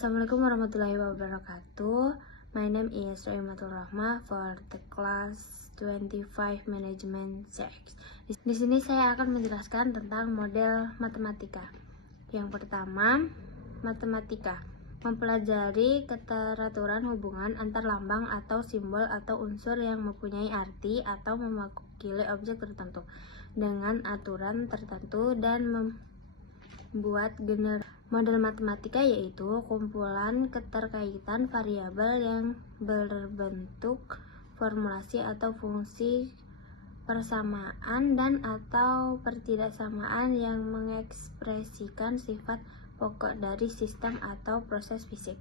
Assalamualaikum warahmatullahi wabarakatuh. My name is Roimatul Rahma for the class 25 Management CX. Di sini saya akan menjelaskan tentang model matematika. Yang pertama, matematika mempelajari keteraturan hubungan antar lambang atau simbol atau unsur yang mempunyai arti atau mewakili objek tertentu dengan aturan tertentu dan membuat model matematika yaitu kumpulan keterkaitan variabel yang berbentuk formulasi atau fungsi persamaan dan atau pertidaksamaan yang mengekspresikan sifat pokok dari sistem atau proses fisik.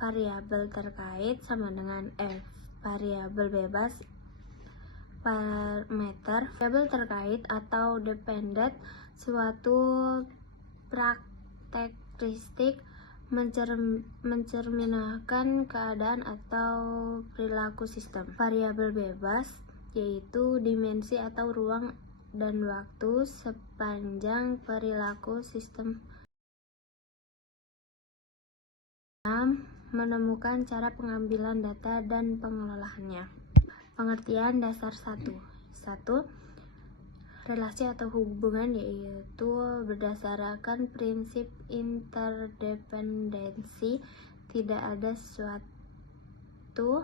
Variabel terkait sama dengan F. Variabel bebas parameter. Variabel terkait atau dependent suatu karakteristik mencerminkan keadaan atau perilaku sistem. Variabel bebas yaitu dimensi atau ruang dan waktu sepanjang perilaku sistem. Menemukan cara pengambilan data dan pengelolaannya. Pengertian dasar 1. Relasi atau hubungan yaitu berdasarkan prinsip interdependensi, tidak ada sesuatu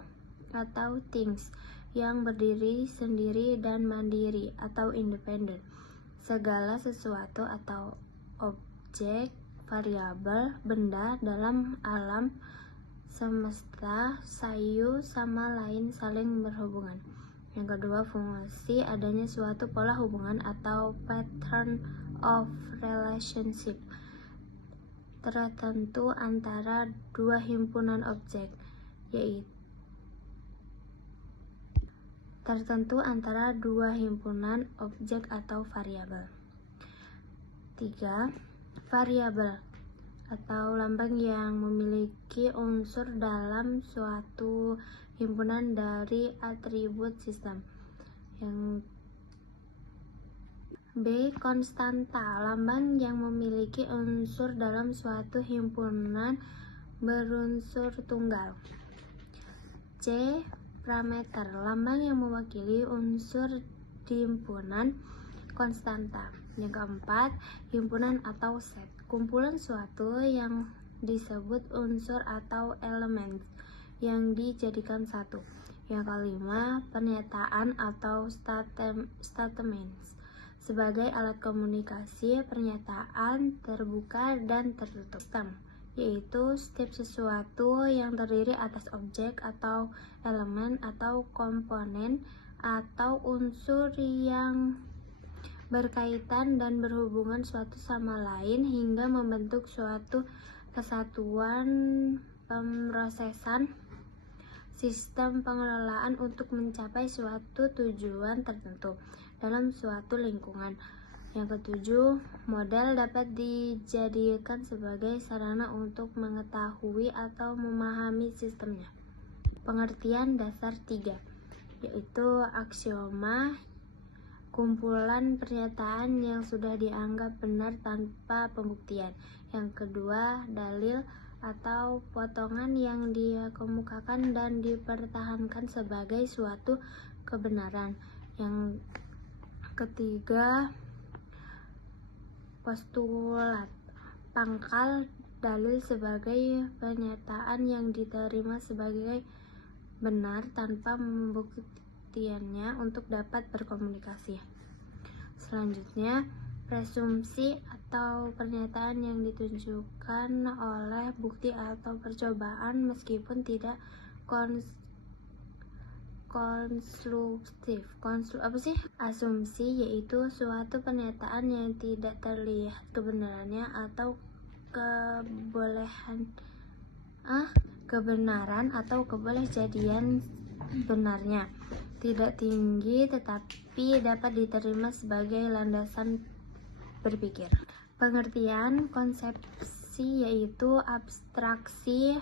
atau things yang berdiri sendiri dan mandiri atau independen. Segala sesuatu atau objek, variabel, benda dalam alam semesta satu sama lain saling berhubungan. Yang kedua, fungsi adanya suatu pola hubungan atau pattern of relationship tertentu antara dua himpunan objek, yaitu atau variabel. 3. Variabel atau lambang yang memiliki unsur dalam suatu himpunan dari atribut sistem. Yang B. Konstanta, lambang yang memiliki unsur dalam suatu himpunan berunsur tunggal. C. Parameter, lambang yang mewakili unsur di himpunan konstanta. Yang keempat, himpunan atau set, kumpulan suatu yang disebut unsur atau elemen yang dijadikan satu. Yang kelima, pernyataan atau statements sebagai alat komunikasi pernyataan terbuka dan tertutup. Sistem yaitu setiap sesuatu yang terdiri atas objek atau elemen atau komponen atau unsur yang berkaitan dan berhubungan suatu sama lain hingga membentuk suatu kesatuan pemrosesan sistem pengelolaan untuk mencapai suatu tujuan tertentu dalam suatu lingkungan. Yang ketujuh, model dapat dijadikan sebagai sarana untuk mengetahui atau memahami sistemnya. Pengertian dasar 3 yaitu aksioma, kumpulan pernyataan yang sudah dianggap benar tanpa pembuktian. Yang kedua, dalil atau potongan yang dikemukakan dan dipertahankan sebagai suatu kebenaran. Yang ketiga, postulat, pangkal dalil sebagai pernyataan yang diterima sebagai benar tanpa pembuktiannya untuk dapat berkomunikasi. Selanjutnya, presumsi atau pernyataan yang ditunjukkan oleh bukti atau percobaan meskipun tidak konstruktif. Asumsi yaitu suatu pernyataan yang tidak terlihat kebenarannya atau kebenaran atau kebolehjadian benarnya tidak tinggi tetapi dapat diterima sebagai landasan berpikir. Pengertian konsepsi yaitu abstraksi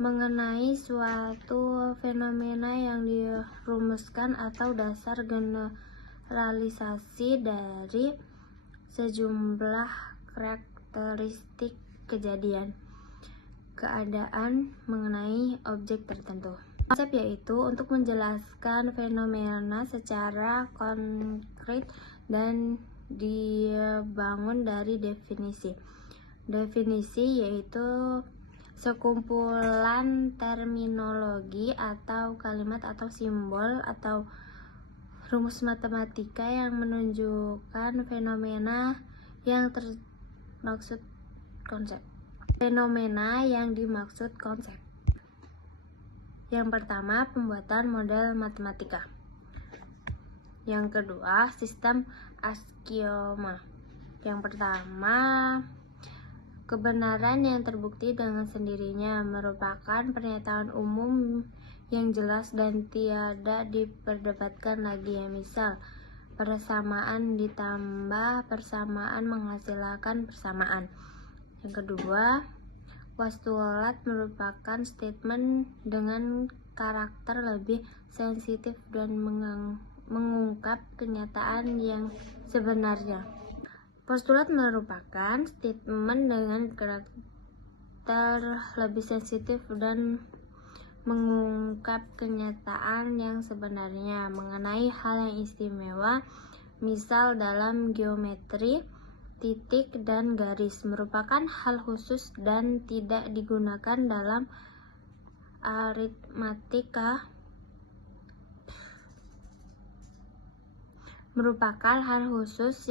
mengenai suatu fenomena yang dirumuskan atau dasar generalisasi dari sejumlah karakteristik kejadian. keadaan mengenai objek tertentu. Konsep yaitu untuk menjelaskan fenomena secara konkret dan dibangun dari definisi. Definisi yaitu sekumpulan terminologi atau kalimat atau simbol atau rumus matematika yang menunjukkan fenomena yang termaksud konsep. Fenomena yang dimaksud konsep. Yang pertama, pembuatan model matematika. Yang kedua, sistem aksioma. Yang pertama, kebenaran yang terbukti dengan sendirinya merupakan pernyataan umum yang jelas dan tiada diperdebatkan lagi. Misal, persamaan ditambah persamaan menghasilkan persamaan. Yang kedua, postulat merupakan statement dengan karakter lebih sensitif dan mengungkap kenyataan yang sebenarnya. Postulat merupakan statement dengan karakter lebih sensitif dan mengungkap kenyataan yang sebenarnya mengenai hal yang istimewa. Misal dalam geometri, titik dan garis merupakan hal khusus dan tidak digunakan dalam aritmatika. Merupakan hal khusus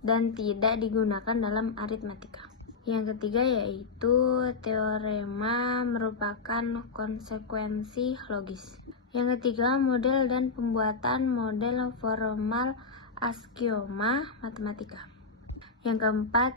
dan tidak digunakan dalam aritmatika. Yang ketiga yaitu teorema merupakan konsekuensi logis. Yang ketiga, model dan pembuatan model formal aksioma matematika. Yang keempat,